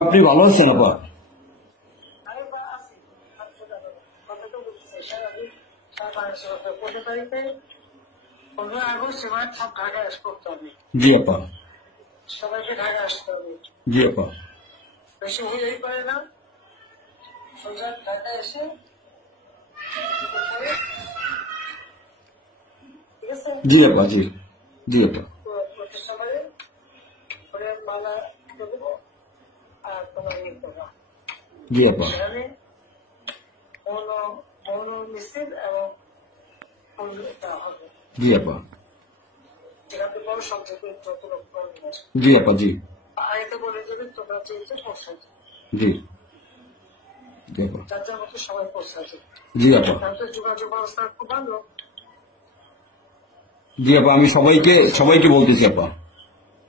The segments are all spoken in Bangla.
আপনি ভালো আছেন আপা? আমি বা আছি। কথা তো বলতেছে সারাদিন 15 তারিখে 15 আগস্ট এবার সব ঢাকায় করতে হবে। জি আপা। সবাইকে ঢাকা আসতে হবে। জি আপা। বেশি হলেই পারে না, সোজা ঢাকায় এসে ঠিক আছে জি আপা। জি জি আপা। প্রতিষ্ঠানে করে মালা দেবো আর তোমার ইয়ে করবা জি আপা। সেখানে মৌন মৌন মিছিল এবং ফুল দেওয়া হবে। জি আপা। যেখানে বড় সংখ্যক যত লোক করবে জি আপা। জি আগে বলে দেবে তোমরা চেয়েছে পৌঁছাতে জি জি আপা। যার যার মতো সবাই পৌঁছাতে। জি আপা। তাহলে যোগাযোগ ব্যবস্থা খুব ভালো। জি আপা, আমি সবাইকে সবাইকে বলতেছি আপা।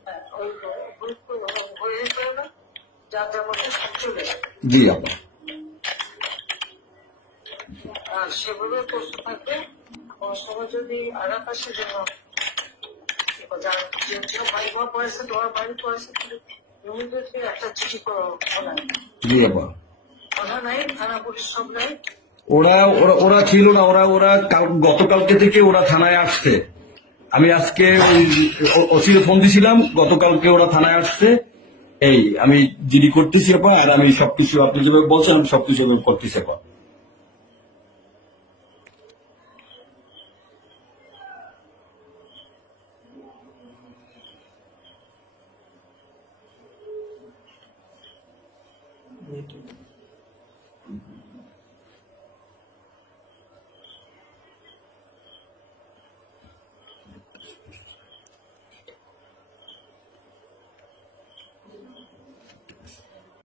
হ্যাঁ, ওই হয়ে পড়ে না, যার যার মতো সব চলে যাবে। জি আপা। আর সেগুলো প্রশ্ন থাকবে আমার সময় যদি আঘাত আসে যেন যারা যে বাড়ি ঘর পড়েছে তোমার বাড়ি পড়েছে ইমিডিয়েটলি একটা চিঠি করো থানায়। জি আপা। থানা নাই, থানা পুলিশ সব নাই। ওরা ওরা ওরা ছিল না, ওরা ওরা গতকালকে থেকে ওরা থানায় আসছে। আমি আজকে ওই ওসিকে ফোন দিছিলাম, গতকালকে ওরা থানায় আসছে। এই আমি জিডি করতেছি আপা, আর আমি সবকিছু আপনি যেভাবে বলছেন আমি সবকিছু করতেছি আপা। Meeting.